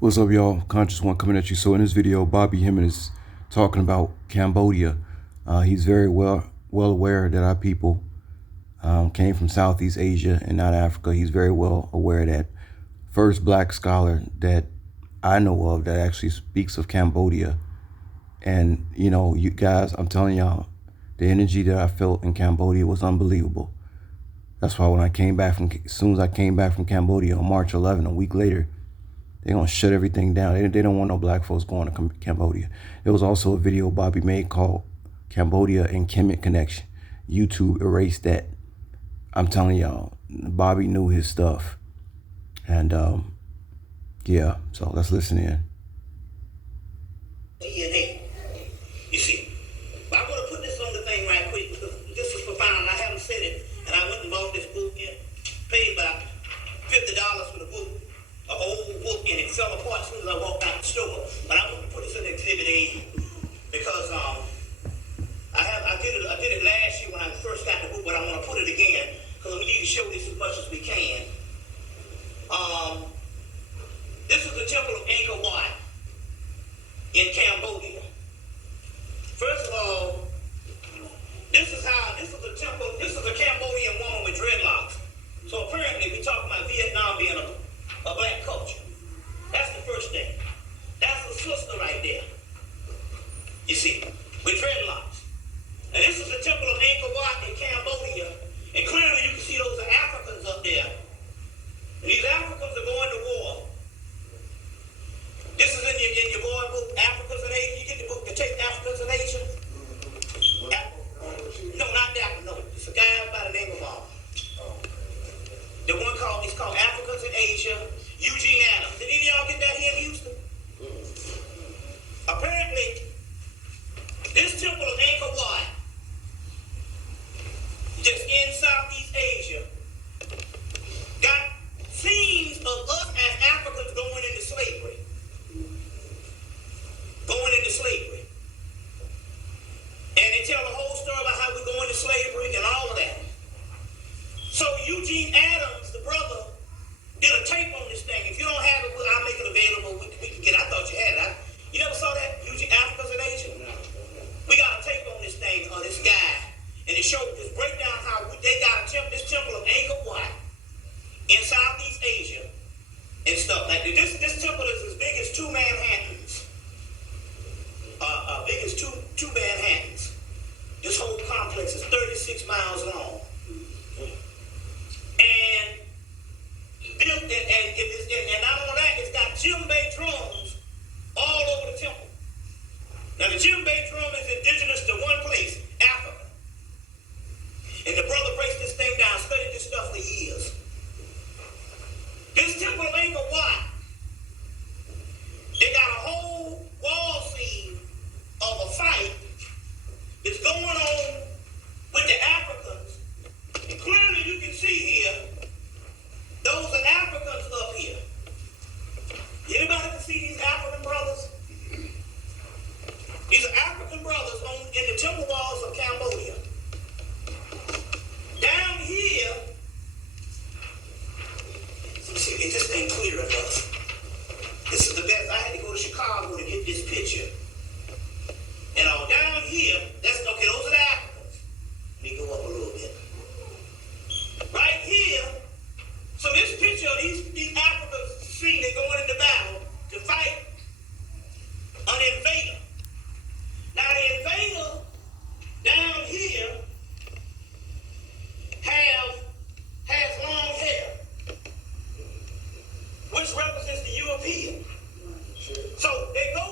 What's up, y'all? Conscious One coming at you. So in this video, Bobby Hemmitt is talking about Cambodia. He's very well aware that our people came from Southeast Asia and not Africa. He's very well aware that first black scholar that I know of that actually speaks of Cambodia. And you know, you guys, I'm telling y'all, the energy that I felt in Cambodia was unbelievable. That's why when I came back as soon as I came back from Cambodia on March 11, a week later, they're going to shut everything down. They don't want no black folks going to Cambodia. There was also a video Bobby made called Cambodia and Hemmitt Connection. YouTube erased that. I'm telling y'all, Bobby knew his stuff. And yeah, so let's listen in. You see, but I'm going to put this on the thing right quick because this is profound. I haven't said it, and I went and bought this book and paid about $50 for the book. An old book, and it fell apart as soon as I walked out the store. But I want to put this in Exhibit A because I did it last year when I first got the book, but I want to put it again because we need to show this as much as we can. This is the Temple of Angkor Wat in Cambodia. First of all, this is a temple. This is a Cambodian woman with dreadlocks. So apparently, we talking about Vietnam being a black culture. That's the first thing. That's a sister right there. You see, with dreadlocks. And this is the Temple of Angkor Wat in Cambodia. And clearly you can see those are Africans up there. And these Africans are going to war. This is in your boy book, Africans in Asia. You get the book to take Africans in Asia? No, not that one. No, it's a guy by the name of the one it's called Africans in Asia, Eugene Adams. Did any of y'all get that here in Houston? Apparently, this temple of Angkor Wat, just in Southeast Asia, got scenes of us as Africans going into slavery. And they tell the whole story about how we go into slavery and all of that. So Eugene Adams, the brother, did a tape on this thing. If you don't have it, I'll make it available. We can get it. I thought you had it. You never saw that? Eugene, Africans in Asia? We got a tape on this thing, this guy. And it showed this breakdown how they got this temple of Angkor Wat in Southeast Asia and stuff like that. This temple is as big as two Manhattans. Big as two Manhattans. This whole complex is 36 miles long. And not only that, it's got djembe drums all over the temple. Now the djembe drum is indigenous to one place, Africa. And the brother breaks this thing down, studied this stuff for years. This temple of Angkor Wat, they got a whole wall scene of a fight that's going on with the Africans. And clearly you can see here, those are Africans up here. Anybody can see these African brothers? These are African brothers in the temple walls of Cambodia. Down here, it just ain't clear enough. This is the best. I had to go to Chicago to get this picture. And down here, those are the Africans. Let me go up a little bit. Right here, so this picture of these Africans seen they going into battle to fight an invader. Now the invader down here has long hair, which represents the European. So they go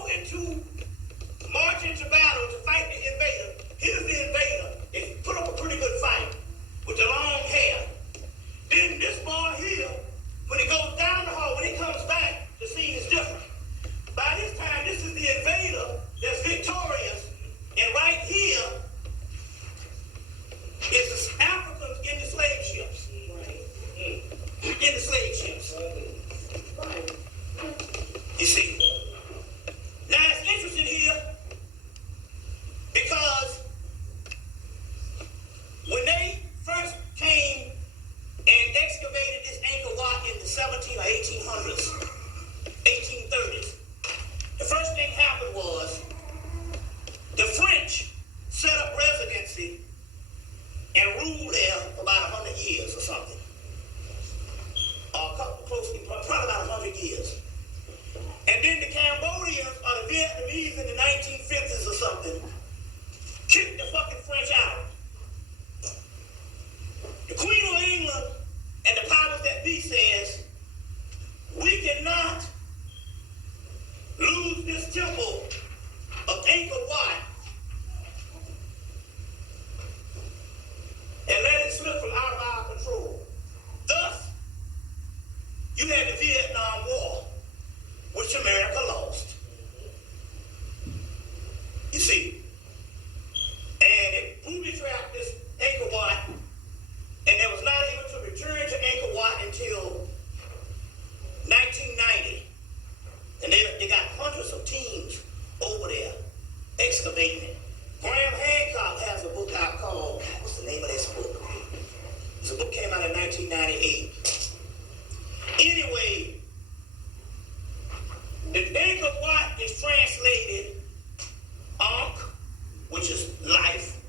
march into battle to fight the invader. Here's the invader. They put up a pretty good fight with the long hair. Then this boy here, when he goes down the hall, when he comes back, the scene is different. By this time, this is the invader that's victorious. And right here is the Africans in the slave ships. In the slave ships. You see? Now it's interesting here because when they first came and excavated this Angkor Wat in the 17 or 1800s, 1830s, Japanese in the 1950s or something kicked the fucking French out. The Queen of England and the powers that be says, we cannot lose this temple of Angkor Wat and let it slip from out of our control. Thus, you had the Vietnam War, which America lost. You see, and it booby-trapped this Angkor Wat, and they was not able to return to Angkor Wat until 1990. And they got hundreds of teams over there excavating it. Graham Hancock has a book out called, what's the name of this book? This book came out in 1998. Anyway, the Angkor Wat is translated Ankh, which is life,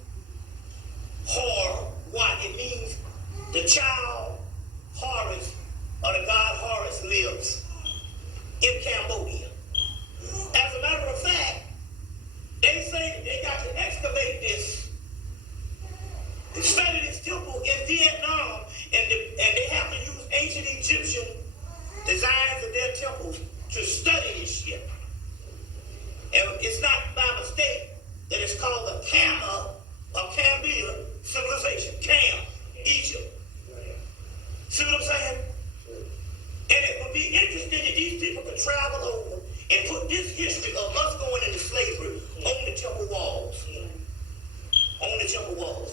Hor, Wat, it means the child Horus, or the god Horus lives in Cambodia. As a matter of fact, they say that they got to excavate this and study this temple in Vietnam, and they have to use ancient Egyptian designs of their temples to study this shit. And it's not by mistake that it's called the Cambodia civilization. Cam, Egypt. See what I'm saying? And it would be interesting if these people could travel over and put this history of us going into slavery on the temple walls. On the temple walls.